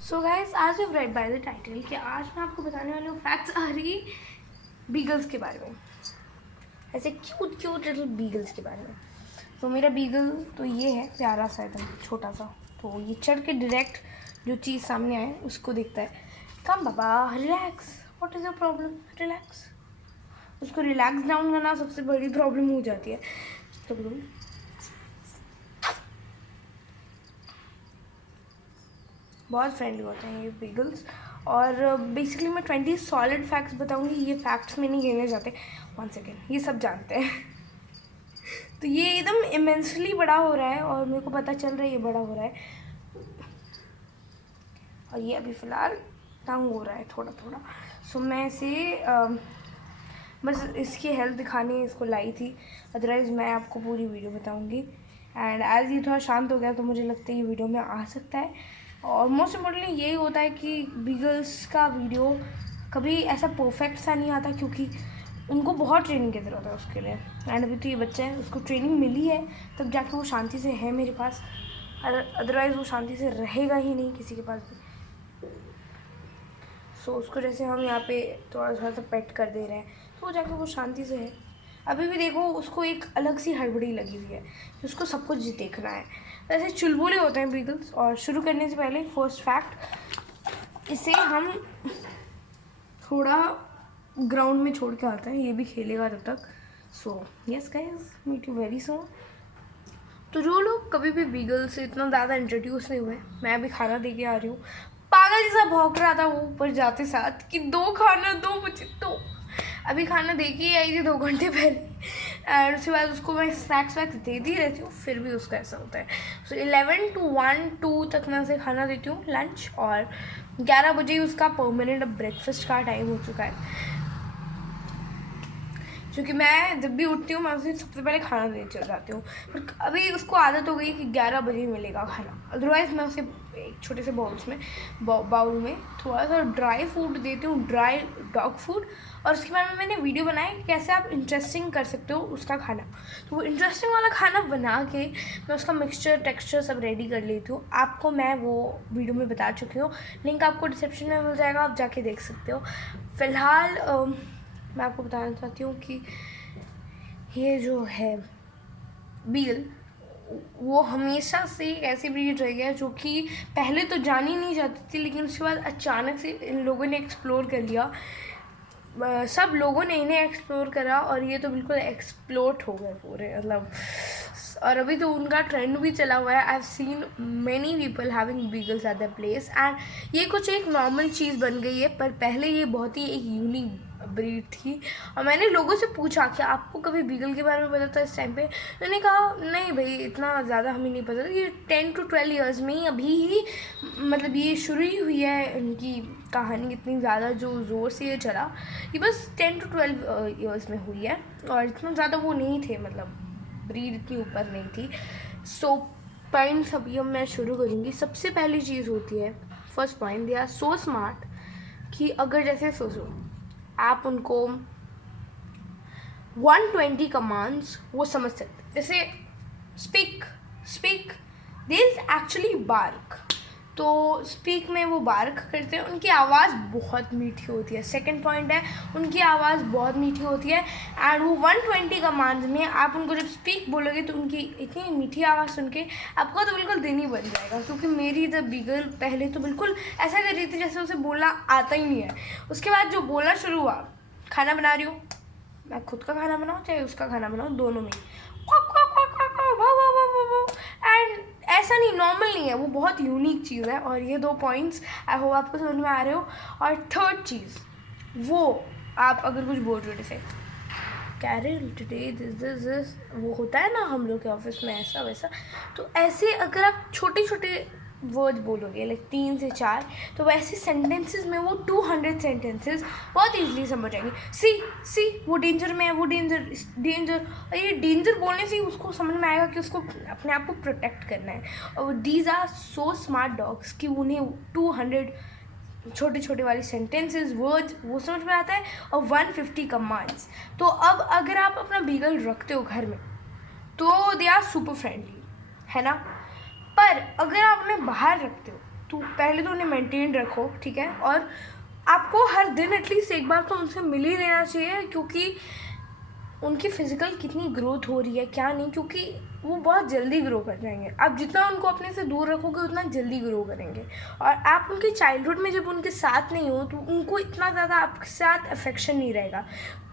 So guys, आज you right by the title कि आज मैं आपको बताने वाली हूँ फैक्ट्स आ रही बीगल्स के बारे में, ऐसे क्यूट क्यूट लिटिल बीगल्स के बारे में। तो मेरा बीगल तो ये है, प्यारा सा एकदम छोटा सा। तो ये चढ़ के डायरेक्ट जो चीज़ सामने आए उसको देखता है। कम बाबा, relax, what is your problem, relax. उसको रिलैक्स डाउन करना सबसे बड़ी प्रॉब्लम हो जाती है। तो बहुत फ्रेंडली होते हैं ये बीगल्स। और बेसिकली मैं 20 सॉलिड फैक्ट्स बताऊंगी। ये फैक्ट्स में नहीं गिने जाते, 1 सेकेंड, ये सब जानते हैं। तो ये एकदम इमेंसली बड़ा हो रहा है और मेरे को पता चल रहा है ये बड़ा हो रहा है। और ये अभी फ़िलहाल तंग हो रहा है थोड़ा थोड़ा। सो मैं इसे बस इसकी हेल्थ दिखाने इसको लाई थी, अदरवाइज़ मैं आपको पूरी वीडियो बताऊंगी। एंड एज ये थोड़ा शांत हो गया तो मुझे लगता है ये वीडियो में आ सकता है। और मोस्ट इम्पोर्टेंटली यही होता है कि बीगल्स का वीडियो कभी ऐसा परफेक्ट सा नहीं आता, क्योंकि उनको बहुत ट्रेनिंग की ज़रूरत है उसके लिए। एंड अभी तो ये बच्चा है, उसको ट्रेनिंग मिली है तब जाके वो शांति से है मेरे पास, अदरवाइज़ वो शांति से रहेगा ही नहीं किसी के पास भी। सो उसको जैसे हम यहाँ पे थोड़ा थोड़ा सा पेट कर दे रहे हैं तो वो जाके वो शांति से है। अभी भी देखो, उसको एक अलग सी हड़बड़ी लगी हुई है, उसको सब कुछ देखना है। वैसे चुलबुले होते हैं बीगल्स। और शुरू करने से पहले फर्स्ट फैक्ट, इसे हम थोड़ा ग्राउंड में छोड़ के आते हैं, ये भी खेलेगा तब तक। So yes guys, meet you very soon. तो जो लोग कभी भी बीगल से इतना ज़्यादा इंट्रोड्यूस नहीं हुए, मैं अभी खाना दे के आ रही हूँ। पागल जैसा भौंक रहा था वो ऊपर जाते साथ कि दो खाना दो मुझे। तो अभी खाना दे के आई थी 2 घंटे पहले, और उसके बाद उसको मैं स्नैक्स वैक्स देती रहती हूँ, फिर भी उसका ऐसा होता है। सो 11 to 1 2 तक मैं उसे खाना देती हूँ लंच, और 11 बजे उसका परमानेंट ब्रेकफास्ट का टाइम हो चुका है। क्योंकि मैं जब भी उठती हूँ मैं उसे सबसे पहले खाना देने चल जाती हूँ। पर अभी उसको आदत हो गई कि 11 बजे मिलेगा खाना। अदरवाइज़ मैं उसे एक छोटे से बाउल में थोड़ा सा ड्राई फूड देती हूँ, ड्राई डॉग फूड। और उसके बाद में मैंने वीडियो बनाई कि कैसे आप इंटरेस्टिंग कर सकते हो उसका खाना। तो वो इंटरेस्टिंग वाला खाना बना के मैं उसका मिक्सचर टेक्सचर सब रेडी कर लेती हूँ। आपको मैं वो वीडियो में बता चुकी हूँ, लिंक आपको डिस्क्रिप्शन में मिल जाएगा, आप जाके देख सकते हो। फ़िलहाल मैं आपको बताना चाहती हूँ कि ये जो है बीगल, वो हमेशा से एक ऐसी ब्रीड रही है जो कि पहले तो जानी नहीं जाती थी, लेकिन उसके बाद अचानक से इन लोगों ने एक्सप्लोर कर लिया। सब लोगों ने इन्हें एक्सप्लोर करा और ये तो बिल्कुल एक्सप्लोर हो गए पूरे, मतलब। और अभी तो उनका ट्रेंड भी चला हुआ है। I have seen many people having beagles at the place, and ये कुछ एक नॉर्मल चीज़ बन गई है, पर पहले ये बहुत ही एक यूनिक ब्रीड थी। और मैंने लोगों से पूछा कि आपको कभी बीगल के बारे में पता था इस टाइम पे? उन्होंने कहा नहीं भाई, इतना ज़्यादा हमें नहीं पता था। ये 10 to 12 ईयर्स में ही अभी ही मतलब ये शुरू ही हुई है इनकी कहानी, इतनी ज़्यादा जो ज़ोर से ये चला, ये बस 10 to 12 ईयर्स में हुई है। और इतना ज़्यादा वो नहीं थे, मतलब ब्रीड इतनी ऊपर नहीं थी। सो पॉइंट्स अभी अब मैं शुरू करूँगी। सबसे पहली चीज़ होती है, first point, they are so smart कि अगर जैसे सोचो आप उनको 120 कमांड्स वो समझ सकते, जैसे speak speak, they actually bark. तो स्पीक में वो बार्क करते हैं, उनकी आवाज़ बहुत मीठी होती है। सेकंड पॉइंट है, उनकी आवाज़ बहुत मीठी होती है। एंड वो 120 कमांड्स में आप उनको जब स्पीक बोलोगे तो उनकी इतनी मीठी आवाज़ सुन के आपका तो बिल्कुल दिन ही बन जाएगा। क्योंकि मेरी द बीगल पहले तो बिल्कुल ऐसा कर रही थी जैसे उसे बोलना आता ही नहीं है। उसके बाद जो बोलना शुरू हुआ, खाना बना रही हूँ, मैं खुद का खाना बनाऊँ चाहे उसका खाना बनाऊँ, दोनों में एंड ऐसा नहीं, नॉर्मल नहीं है, वो बहुत यूनिक चीज़ है। और ये 2 पॉइंट्स आई होप आपको समझ में आ रहे हो। और थर्ड चीज़, वो आप अगर कुछ बोल रहे हो जैसे कैरल टुडे दिस वो होता है ना हम लोग के ऑफिस में ऐसा वैसा, तो ऐसे अगर आप छोटे छोटे वर्ड बोलोगे लाइक 3 से 4, तो वैसे सेंटेंसेस में वो 200 सेंटेंसेस बहुत ईजिली समझ आएंगे। सी वो डेंजर में है, वो डेंजर। और ये डेंजर बोलने से ही उसको समझ में आएगा कि उसको अपने आप को प्रोटेक्ट करना है। और these are so smart dogs कि उन्हें 200 छोटे छोटे वाली सेंटेंसेस वर्ड्स वो समझ में आता है, और 150 कमांड्स। तो अब अगर आप अपना बीगल रखते हो घर में तो दे आर सुपर फ्रेंडली, है ना। पर अगर आप उन्हें बाहर रखते हो तो पहले तो उन्हें मेंटेन रखो, ठीक है। और आपको हर दिन एटलीस्ट एक बार तो उनसे मिल ही लेना चाहिए, क्योंकि उनकी फ़िज़िकल कितनी ग्रोथ हो रही है क्या नहीं, क्योंकि वो बहुत जल्दी ग्रो कर जाएंगे। आप जितना उनको अपने से दूर रखोगे उतना जल्दी ग्रो करेंगे। और आप उनके चाइल्डहुड में जब उनके साथ नहीं हो तो उनको इतना ज़्यादा आपके साथ अफेक्शन नहीं रहेगा।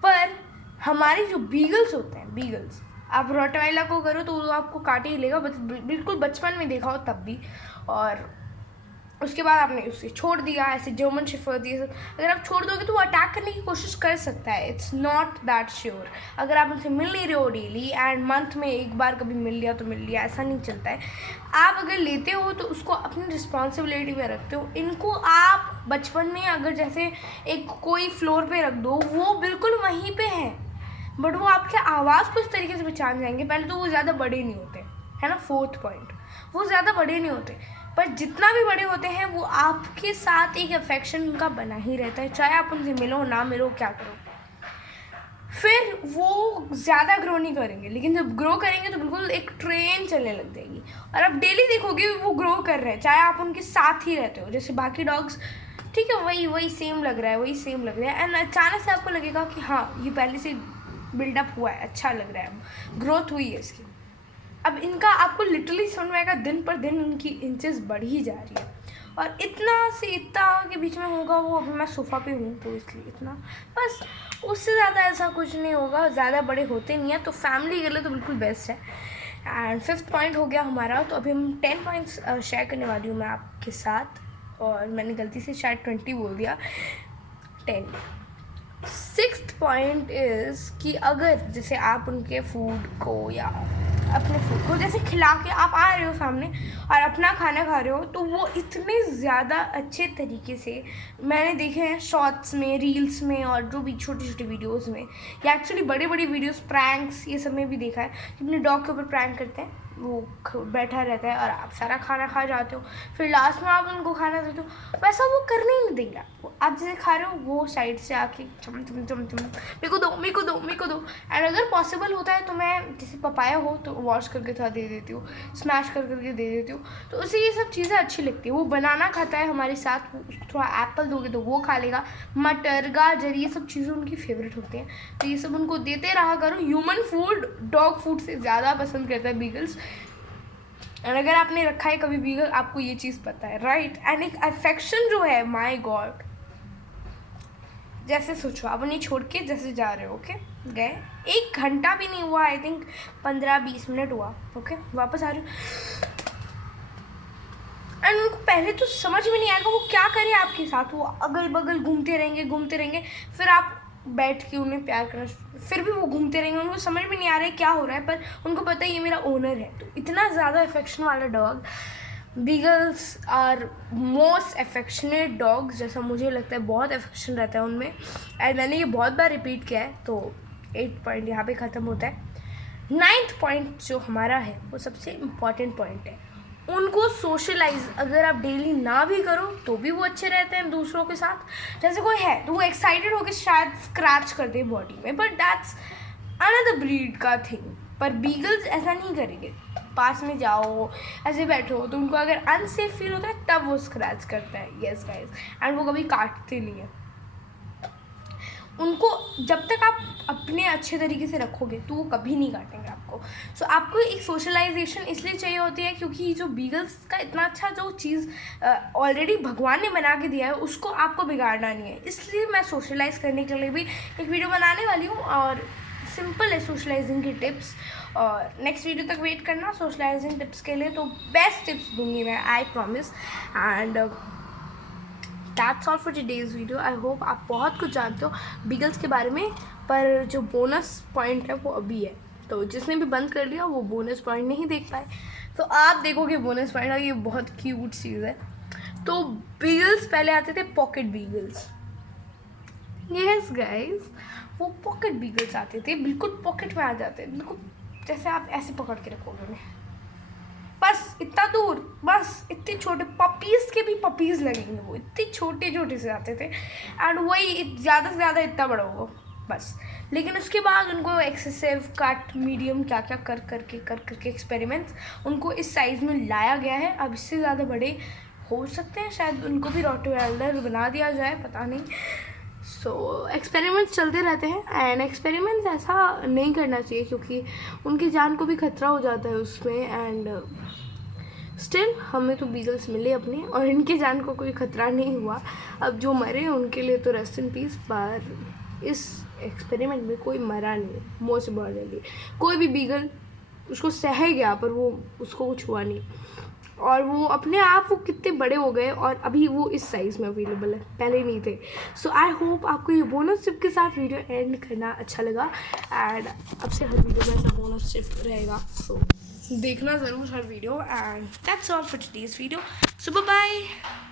पर हमारे जो बीगल्स होते हैं, बीगल्स, आप रॉटवाइलर को करो तो वो आपको काटे ही लेगा, बिल्कुल बचपन में देखा हो तब भी। और उसके बाद आपने उसे छोड़ दिया, ऐसे जर्मन शेफर्ड ये सब अगर आप छोड़ दोगे तो वो अटैक करने की कोशिश कर सकता है। It's not that sure. अगर आप उनसे मिल नहीं रहे हो डेली एंड मंथ में एक बार कभी मिल लिया तो मिल लिया, ऐसा नहीं चलता है। आप अगर लेते हो तो उसको अपनी रिस्पॉन्सिबिलिटी पे रखते हो। इनको आप बचपन में अगर जैसे एक कोई फ्लोर पे रख दो, वो बिल्कुल वहीं पे है, बट वो आपके आवाज़ को इस तरीके से पहचान जाएंगे। पहले तो वो ज़्यादा बड़े नहीं होते, है ना, 4th पॉइंट, वो ज़्यादा बड़े नहीं होते, पर जितना भी बड़े होते हैं वो आपके साथ एक अफेक्शन उनका बना ही रहता है, चाहे आप उनसे मिलो ना मिलो क्या करो। फिर वो ज़्यादा ग्रो नहीं करेंगे, लेकिन जब ग्रो करेंगे तो बिल्कुल एक ट्रेन चलने लग जाएगी। और आप डेली देखोगे वो ग्रो कर रहे हैं, चाहे आप उनके साथ ही रहते हो। जैसे बाकी डॉग्स, ठीक है, वही सेम लग रहा है, वही सेम लग रहा है, एंड अचानक से आपको लगेगा कि हाँ ये पहले से बिल्डअप हुआ है, अच्छा लग रहा है, ग्रोथ हुई है इसकी। अब इनका आपको लिटरली समझ में आएगा दिन पर दिन इनकी इंचेस बढ़ ही जा रही है। और इतना से इतना के बीच में होगा वो, अभी मैं सोफ़ा पे हूँ तो इसलिए इतना, बस उससे ज़्यादा ऐसा कुछ नहीं होगा, ज़्यादा बड़े होते नहीं हैं, तो फैमिली के लिए तो बिल्कुल बेस्ट है। एंड 5th पॉइंट हो गया हमारा। तो अभी हम 10 पॉइंट्स शेयर करने वाली हूँ मैं आपके साथ, और मैंने गलती से शायद 20 बोल दिया, 10। 6th पॉइंट इज़ कि अगर जैसे आप उनके फूड को या अपने फूड को जैसे खिला के आप आ रहे हो सामने और अपना खाना खा रहे हो, तो वो इतने ज़्यादा अच्छे तरीके से मैंने देखे हैं शॉर्ट्स में, रील्स में, और जो भी छोटी छोटी वीडियोस में, या एक्चुअली बड़ी बड़ी वीडियोस प्रैंक्स ये सब में भी देखा है, अपने डॉग के ऊपर प्रैंक करते हैं, वो बैठा रहता है और आप सारा खाना खा जाते हो, फिर लास्ट में आप उनको खाना देते हो। वैसा वो करने ही नहीं देंगे आपको। आप जैसे खा रहे हो वो साइड से आके चम चम चम चम मेरे को दो, मेरे को दो, मेरे को दो। एंड अगर पॉसिबल होता है तो मैं जैसे पपाया हो तो वॉश करके थोड़ा दे देती हूँ, स्मैश कर करके दे देती हूँ, तो उसे ये सब चीज़ें अच्छी लगती है। वो बनाना खाता है हमारे साथ, उसको थोड़ा एप्पल दोगे तो वो खा लेगा, मटर, गाजर, ये सब चीज़ें उनकी फेवरेट होती हैं, तो ये सब उनको देते रहा करो। ह्यूमन फूड डॉग फूड से ज़्यादा पसंद करता है बीगल्स। एंड अगर आपने रखा है कभी बीगल, आपको ये चीज़ पता है, राइट। एंड एक अफेक्शन जो है, माय गॉड, जैसे सोचो आप उन्हें छोड़ के जैसे जा रहे हो, ओके, गए 1 घंटा भी नहीं हुआ, आई थिंक 15-20 मिनट हुआ, ओके, वापस आ रहे हो, एंड उनको पहले तो समझ में नहीं आएगा वो क्या करे आपके साथ, वो अगल बगल घूमते रहेंगे, फिर आप बैठ के उन्हें प्यार करना, फिर भी वो घूमते रहेंगे, उनको समझ में नहीं आ रहा है क्या हो रहा है, पर उनको पता है ये मेरा ओनर है। तो इतना ज़्यादा अफेक्शन वाला dog, beagles are most affectionate dogs, जैसा मुझे लगता है, बहुत अफेक्शन रहता है उनमें। एंड मैंने ये बहुत बार रिपीट किया है, तो 8 पॉइंट यहाँ पे ख़त्म होता है। 9th पॉइंट जो हमारा है वो सबसे इम्पॉर्टेंट पॉइंट है, उनको सोशलाइज अगर आप डेली ना भी करो तो भी वो अच्छे रहते हैं दूसरों के साथ। जैसे कोई है तो वो एक्साइटेड होकर शायद स्क्रैच कर दे बॉडी में, बट दैट्स अनदर ब्रीड का थिंग। पर बीगल्स ऐसा नहीं करेंगे, पास में जाओ, ऐसे बैठो, तो उनको अगर अनसेफ फील होता है तब वो स्क्रैच करता है, यस गाइस, एंड वो कभी काटते नहीं है। उनको जब तक आप अपने अच्छे तरीके से रखोगे तो वो कभी नहीं काटेंगे आपको। सो आपको एक सोशलाइजेशन इसलिए चाहिए होती है क्योंकि जो बीगल्स का इतना अच्छा जो चीज़ ऑलरेडी भगवान ने बना के दिया है उसको आपको बिगाड़ना नहीं है। इसलिए मैं सोशलाइज करने के लिए भी एक वीडियो बनाने वाली हूँ, और सिंपल है सोशलाइजिंग की टिप्स, और नेक्स्ट वीडियो तक वेट करना सोशलाइजिंग टिप्स के लिए, तो बेस्ट टिप्स दूंगी मैं, I promise. And that's all for today's video. I hope आप बहुत कुछ जानते हो बीगल्स के बारे में, पर जो बोनस पॉइंट है वो अभी है, तो जिसने भी बंद कर लिया वो बोनस पॉइंट नहीं देख पाए, तो आप देखोगे बोनस पॉइंट, और ये बहुत क्यूट चीज़ है। तो बीगल्स पहले आते थे पॉकेट बीगल्स, यस गाइस, वो पॉकेट बीगल्स आते थे, बिल्कुल पॉकेट में आ जाते, बिल्कुल जैसे आप ऐसे पकड़ के रखोगे उन्हें, बस इतना दूर, बस इतने छोटे पपीज़ के भी पपीज़ लगेंगे, वो इतने छोटे छोटे से आते थे, एंड वही ज़्यादा से ज़्यादा इतना बड़ा होगा बस। लेकिन उसके बाद उनको एक्सेसिव कट, मीडियम, क्या क्या कर करके एक्सपेरिमेंट्स उनको इस साइज़ में लाया गया है। अब इससे ज़्यादा बड़े हो सकते हैं शायद उनको भी रॉटवेलर बना दिया जाए, पता नहीं। सो एक्सपेरिमेंट्स चलते रहते हैं एंड एक्सपेरिमेंट्स ऐसा नहीं करना चाहिए क्योंकि उनकी जान को भी खतरा हो जाता है उसमें। एंड स्टिल हमें तो बीगल्स मिले अपने और इनकी जान को कोई खतरा नहीं हुआ। अब जो मरे उनके लिए तो रेस्ट इन पीस, पर इस एक्सपेरिमेंट में कोई मरा नहीं मोस्ट इम्पॉर्टेंटली। कोई भी बीगल उसको सह गया पर वो उसको कुछ हुआ नहीं, और वो अपने आप वो कितने बड़े हो गए और अभी वो इस साइज़ में अवेलेबल है, पहले नहीं थे। सो आई होप आपको ये बोनस टिप के साथ वीडियो एंड करना अच्छा लगा एंड अब से हर वीडियो में ऐसा बोनस टिप रहेगा, सो देखना ज़रूर हर video. And that's all for today's video, so bye bye.